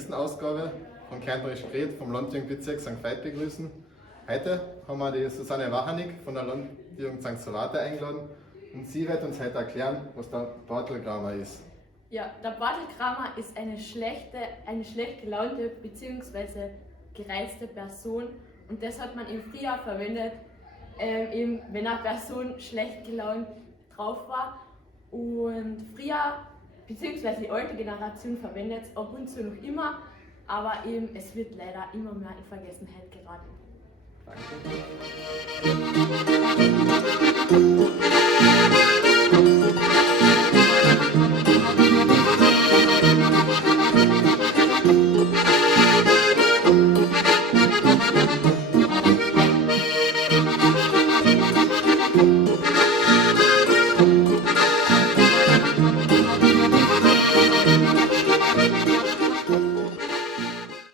nächsten Ausgabe von Kärntnerisch geredet vom Landjugendbezirk St. Veit begrüßen. Heute haben wir die Susanne Wachanig von der Landjugend St. Salvate eingeladen und sie wird uns heute erklären, was der Bartelkramer ist. Ja, der Bartelkramer ist eine schlecht gelaunte bzw. gereizte Person und das hat man im Frühjahr verwendet, eben wenn eine Person schlecht gelaunt drauf war. Und früher bzw. die alte Generation verwendet es ab und zu noch immer, aber eben es wird leider immer mehr in Vergessenheit geraten. Danke.